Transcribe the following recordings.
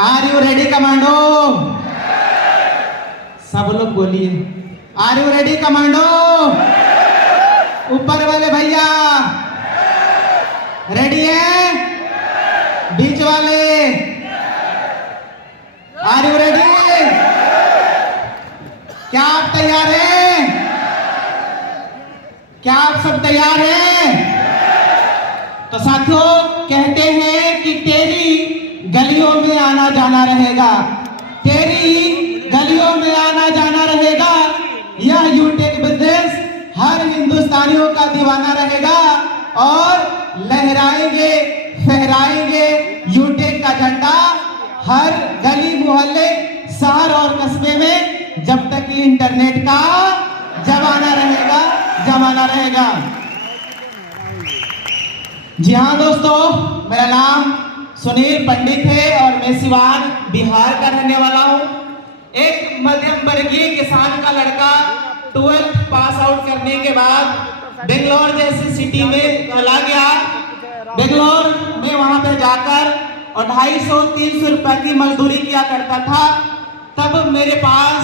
Are you ready commando? सब लोग बोलिए, आर यू रेडी कमांडो? ऊपर वाले भैया रेडी है? बीच वाले आर यू रेडी? क्या आप तैयार हैं? क्या आप सब तैयार हैं? तो साथियों, कहते हैं कि तेरी गलियों में आना जाना रहेगा, तेरी गलियों में आना जाना रहेगा। यह यूटेक बिजनेस हर हिंदुस्तानियों का दीवाना रहेगा और लहराएंगे फहराएंगे यूटेक का झंडा हर गली मोहल्ले शहर और कस्बे में, जब तक कि इंटरनेट का जमाना रहेगा, जमाना रहेगा। जी हाँ दोस्तों, मेरा नाम सुनील पंडित है और मैं सिवान बिहार का रहने वाला हूँ। एक मध्यम वर्गीय किसान का लड़का 12th पास आउट करने के बाद बेंगलोर जैसी सिटी में चला गया। बेंगलोर में वहां पे जाकर और 250-300 रुपए की मजदूरी किया करता था। तब मेरे पास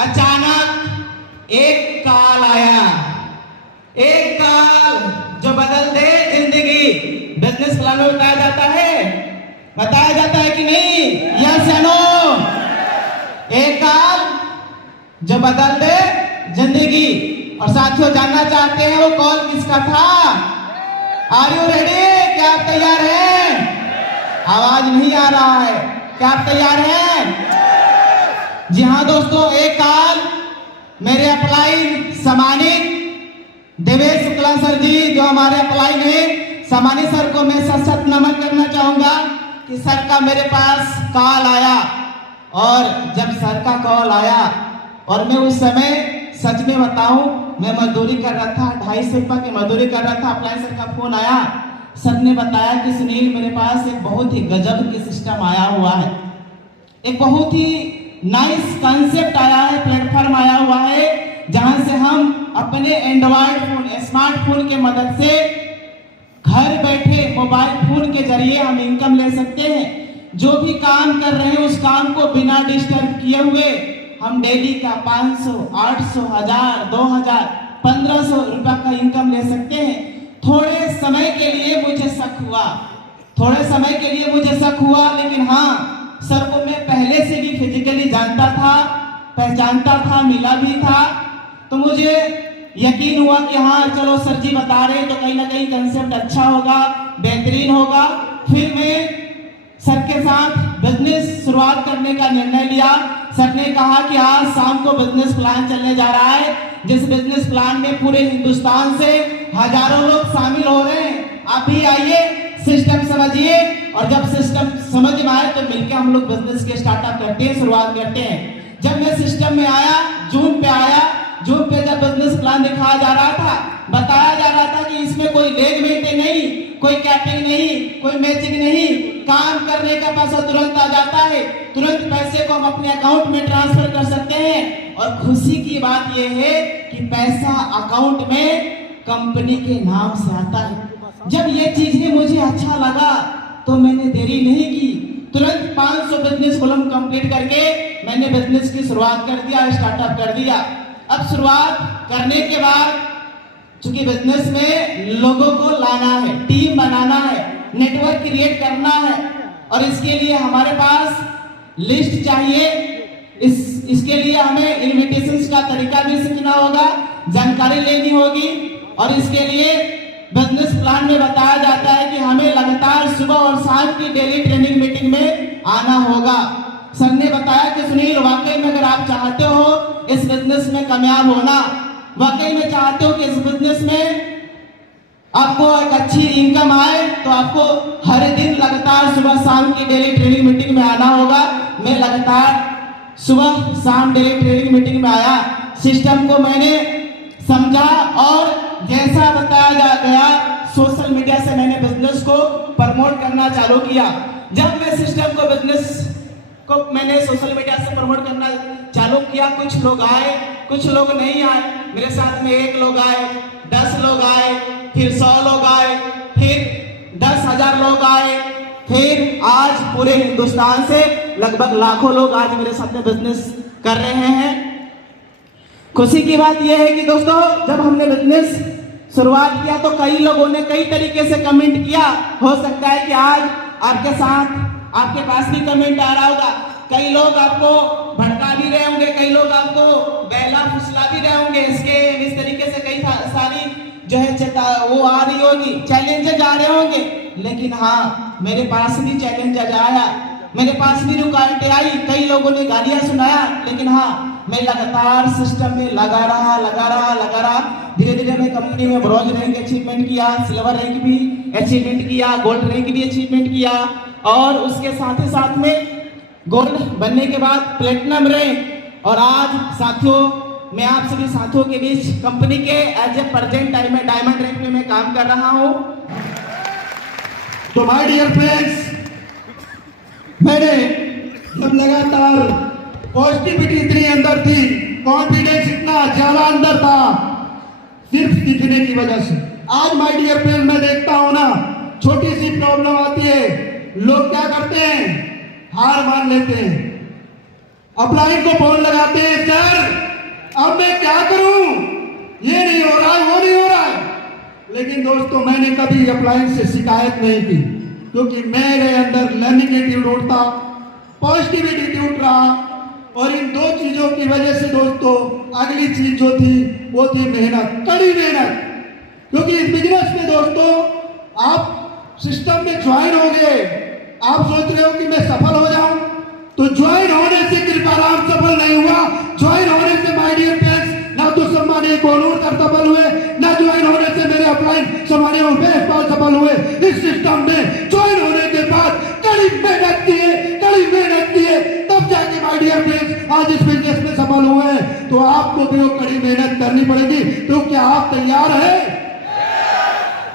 अचानक एक कॉल आया, एक कॉल जो बदल दे जिंदगी। बिजनेस प्लान में बताया जाता है कि नहीं? यस या नो? एक कॉल जो बदल दे जिंदगी। और साथियों, जानना चाहते हैं वो कॉल किसका था? Are you ready? क्या आप तैयार हैं? आवाज नहीं आ रहा है। क्या आप तैयार हैं? जी हाँ दोस्तों, एक कॉल मेरे अपलाइन सम्मानित देवेश शुक्ला सर जी, जो हमारे अपलाइन है, सम्मानित सर को मैं सशक्त नमन करना चाहूंगा कि सर का मेरे पास कॉल आया। और जब सर का कॉल आया और मैं उस समय सच में बताऊं, मैं मजदूरी कर रहा था, 250 रुपये की मजदूरी कर रहा था। अपलाइन सर का फोन आया, सर ने बताया कि सुनील, मेरे पास एक बहुत ही गजब की सिस्टम आया हुआ है, एक बहुत ही नाइस कॉन्सेप्ट आया है, प्लेटफॉर्म आया हुआ है, जहां से हम अपने एंड्रॉइड फोन, स्मार्टफोन के मदद से घर बैठे मोबाइल फोन के जरिए हम इनकम ले सकते हैं। जो भी काम कर रहे हैं उस काम को बिना डिस्टर्ब किए हुए हम डेली का 500, 800, 1000, 2000, 1500 रुपया का इनकम ले सकते हैं। थोड़े समय के लिए मुझे शक हुआ, लेकिन हाँ, सर को मैं पहले से भी फिजिकली जानता था, पहचानता था, मिला भी था। तो मुझे यकीन हुआ कि हाँ चलो सर जी बता रहे हैं तो कहीं ना कहीं कंसेप्ट अच्छा होगा, बेहतरीन होगा। फिर मैं सर के साथ बिजनेस शुरुआत करने का निर्णय लिया। सर ने कहा कि आज शाम को बिजनेस प्लान चलने जा रहा है, जिस बिजनेस प्लान में पूरे हिंदुस्तान से हजारों लोग शामिल हो रहे हैं। आप भी आइए, सिस्टम समझिए, और जब सिस्टम समझ में आए तो मिलकर हम लोग बिजनेस के स्टार्टअप करते हैं, शुरुआत करते हैं। जब मैं सिस्टम में आया, जून पे जब बिजनेस प्लान दिखाया जा रहा था, बताया जा रहा था कि इसमें कोई लेग मेंटेन नहीं, कोई कैपिंग नहीं, कोई मैचिंग नहीं, काम करने का पैसा तुरंत आ जाता है, तुरंत पैसे को हम अपने अकाउंट में ट्रांसफर कर सकते हैं। और खुशी की बात यह है कि पैसा अकाउंट में कंपनी के नाम से आता है। जब ये चीजें मुझे अच्छा लगा तो मैंने देरी नहीं की, तुरंत 500 बिजनेस कॉलम कंप्लीट करके मैंने बिजनेस की शुरुआत कर दिया, स्टार्टअप कर दिया। अब शुरुआत करने के बाद, चूंकि बिजनेस में लोगों को लाना है, टीम बनाना है, नेटवर्क क्रिएट करना है, और इसके लिए हमारे पास लिस्ट चाहिए। इसके लिए हमें इन्विटेशंस का तरीका भी सीखना होगा, जानकारी लेनी होगी। और इसके लिए बिजनेस प्लान में बताया जाता है कि हमें लगातार सुबह और शाम की डेली ट्रेनिंग मीटिंग में आना होगा। सर ने बताया कि सुनील, वाकई में अगर आप चाहते हो इस बिजनेस में कामयाब होना, वाकई में चाहते हो कि इस बिजनेस में आपको एक अच्छी इनकम आए, तो आपको हर दिन लगातार सुबह शाम की डेली ट्रेनिंग मीटिंग में आना होगा। मैं लगातार सुबह शाम डेली ट्रेनिंग मीटिंग में आया, सिस्टम को मैंने समझा और जैसा बताया गया सोशल मीडिया से मैंने बिजनेस को प्रमोट करना चालू किया। जब मैं सिस्टम को बिजनेस को मैंने सोशल मीडिया से प्रमोट करना चालू किया, कुछ लोग आए, कुछ लोग नहीं आए। मेरे साथ में 1 लोग आए, 10 लोग आए, फिर 100 लोग आए, फिर 10,000 लोग आए, फिर आज पूरे हिंदुस्तान से लगभग लाखों लोग आज मेरे साथ में बिजनेस कर रहे हैं। खुशी की बात यह है कि दोस्तों जब हमने बिजनेस शुरुआत किया तो कई लोगों ने कई तरीके से कमेंट किया। हो सकता है कि आज आपके साथ आपके पास भी कमेंट आ रहा होगा, कई लोग आपको भड़का भी रहे होंगे, कई लोग आपको बैला फुसला भी रहे होंगे, इसके इस तरीके से कई सारी जो है वो आ रही होगी, चैलेंजेज आ रहे होंगे। लेकिन हाँ, मेरे पास भी चैलेंजेज आया, मेरे पास भी रुकावटें आई, कई लोगों ने गालियां सुनाया, लेकिन हाँ मैं लगातार सिस्टम में लगा रहा। धीरे धीरे मैं कंपनी में ब्रॉन्ज रैंक अचीवमेंट किया, सिल्वर रैंक भी अचीवमेंट किया, गोल्ड रैंक भी अचीवमेंट किया, और उसके साथ ही साथ में गोल्ड बनने के बाद प्लेटिनम रैंक। और आज साथियों मैं आप सभी साथियों के बीच कंपनी के एज ए प्रेजेंट टाइम में डायमंड रैंक में मैं काम कर रहा हूं। तो माय डियर फ्रेंड्स, मैंने जब लगातार पॉजिटिविटी इतनी अंदर थी, कॉन्फिडेंस इतना ज्यादा अंदर था, सिर्फ दिखने की वजह से। आज माय डियर फ्रेंड्स मैं देखता हूं ना, छोटी सी प्रॉब्लम आती है, लोग क्या करते हैं, हार मान लेते हैं, अपलाइन को फोन लगाते हैं, सर अब मैं क्या करूं, ये नहीं हो रहा है, वो नहीं हो रहा है। लेकिन दोस्तों मैंने कभी अपलाइन से शिकायत नहीं की, क्योंकि मेरे अंदर लर्निंग एटीट्यूड था, पॉजिटिव एटीट्यूड रहा। और इन दो चीजों की वजह से दोस्तों अगली चीज जो थी वो थी मेहनत, कड़ी मेहनत। क्योंकि इस बिजनेस में दोस्तों आप सिस्टम में ज्वाइन हो गए, आप सोच रहे हो कि मैं सफल हो जाऊं, तो ज्वाइन होने से कृपाराम सफल नहीं हुआ। ज्वाइन होने से माय डियर फ्रेंड्स ना तो सम्मानीय कोनूर कर सफल हुए, ना ज्वाइन होने से मेरे अपलाइन सम्मानीय उमेश सफल हुए। इस सिस्टम में ज्वाइन होने के बाद कड़ी मेहनत किए तब जाके माय डियर फ्रेंड्स आज इस बिजनेस में सफल हुए हैं। तो आपको भी वो कड़ी मेहनत करनी पड़ेगी। तो क्या आप तैयार हैं?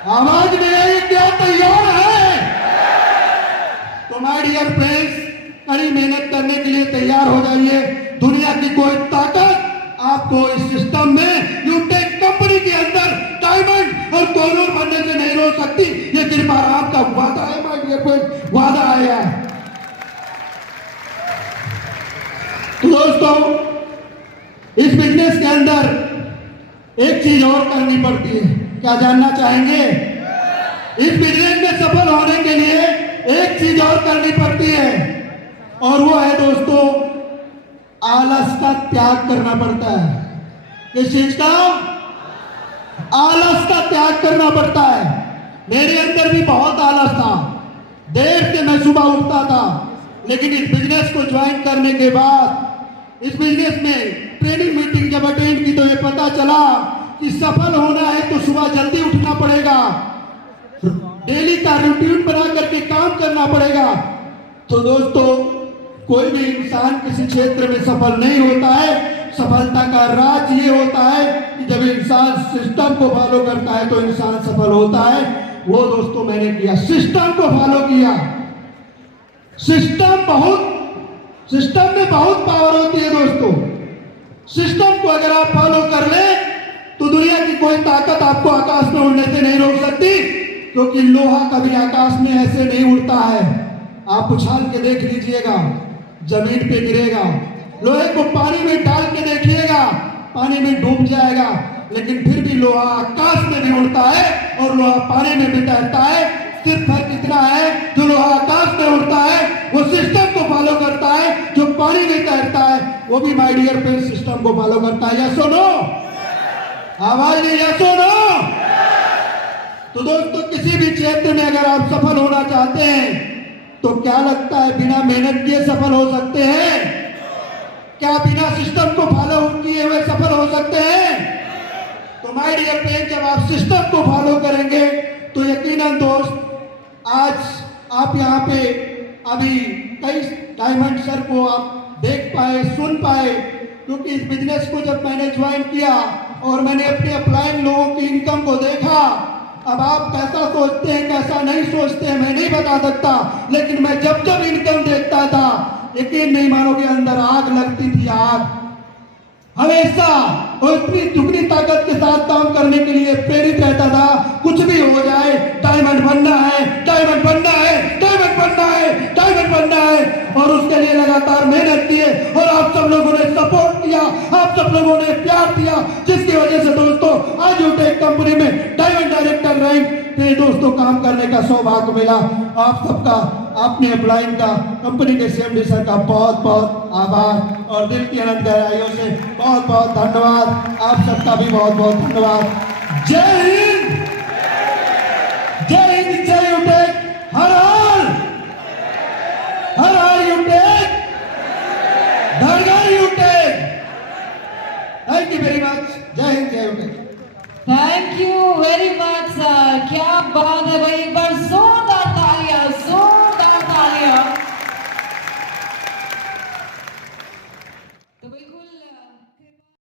आवाज में आइए, क्या तैयार है? तो माय डियर फ्रेंड्स कड़ी मेहनत करने के लिए तैयार हो जाइए। दुनिया की कोई ताकत आपको इस सिस्टम में यूटेक कंपनी के अंदर डायमंड और कोनूर बनने से नहीं रोक सकती। ये कृपाराम का वादा है माय डियर फ्रेंड्स, वादा आया है। तो दोस्तों इस बिजनेस के अंदर एक चीज और करनी पड़ती है, क्या जानना चाहेंगे? इस बिजनेस में सफल होने के लिए एक चीज और करनी पड़ती है, और वो है दोस्तों आलस का त्याग करना पड़ता है। किस चीज का? आलस का त्याग करना पड़ता है। मेरे अंदर भी बहुत आलस था, देर से मैं सुबह उठता था, लेकिन इस बिजनेस को ज्वाइन करने के बाद इस बिजनेस में ट्रेनिंग मीटिंग जब अटेंड की तो ये पता चला कि सफल होना है तो सुबह जल्दी उठना पड़ेगा, डेली का रूटीन बना करके काम करना पड़ेगा। तो दोस्तों कोई भी इंसान किसी क्षेत्र में सफल नहीं होता है। सफलता का राज ये होता है कि जब इंसान सिस्टम को फॉलो करता है तो इंसान सफल होता है। वो दोस्तों मैंने किया, सिस्टम को फॉलो किया। सिस्टम में बहुत पावर होती है दोस्तों। सिस्टम को अगर आप फॉलो कर ले तो दुनिया की कोई ताकत आपको आकाश में उड़ने से नहीं रोक सकती, क्योंकि लोहा कभी आकाश में ऐसे नहीं उड़ता है। आप उछाल के देख लीजिएगा, जमीन पे गिरेगा। लोहे को पानी में डाल के देखिएगा, पानी में डूब जाएगा, लेकिन फिर भी लोहा आकाश में भी उड़ता है और लोहा पानी में भी तैरता है। सिर्फ फर्क इतना है, जो लोहा आकाश में उड़ता है वो सिस्टम को फॉलो करता है, जो पानी में तैरता है वो भी माय डियर फ्रेंड्स सिस्टम को फॉलो करता है। यस और नो? आवाज नहीं, यस और नो? तो दोस्तों किसी भी क्षेत्र में अगर आप सफल होना चाहते हैं तो क्या लगता है बिना मेहनत किए सफल हो सकते हैं? क्या बिना सिस्टम को फॉलो किए हुए सफल हो सकते हैं? तो माय डियर फ्रेंड्स जब आप सिस्टम को फॉलो करेंगे तो यकीनन दोस्त आज आप यहाँ पे अभी कई डायमंड सर को आप देख पाए, सुन पाए, क्योंकि इस बिजनेस को जब मैंने ज्वाइन किया और मैंने अपने अपलाइन लोगों की इनकम को देखा। अब आप कैसा सोचते हैं कैसा नहीं सोचते हैं मैं नहीं बता सकता, लेकिन मैं जब जब इनकम देखता था यकीन नहीं मानोगे अंदर आग लगती थी, आग। हमेशा और इतनी दुगनी ताकत के साथ काम करने के लिए प्रेरित रहता था। कुछ भी हो जाए, डायमंड बनना है, डायमंड बनना है, डायमंड बनना है, डायमंड बनना है। और उसके लिए लगातार मेहनत की है और आप सब लोगों ने सपोर्ट किया, आप सब लोगों ने प्यार दिया, जिसकी वजह से दोस्तों आज यूटेक कंपनी में डायमंड डायरेक्टर रैंक पे दोस्तों काम करने का सौभाग्य मिला। आप सबका, आपने अपलाइन का, कंपनी के सीएमडी सर का बहुत बहुत आभार और दिल की अनंत गहराइयों से बहुत बहुत धन्यवाद। आप सबका भी बहुत बहुत धन्यवाद। जय हिंद, जय हिंद।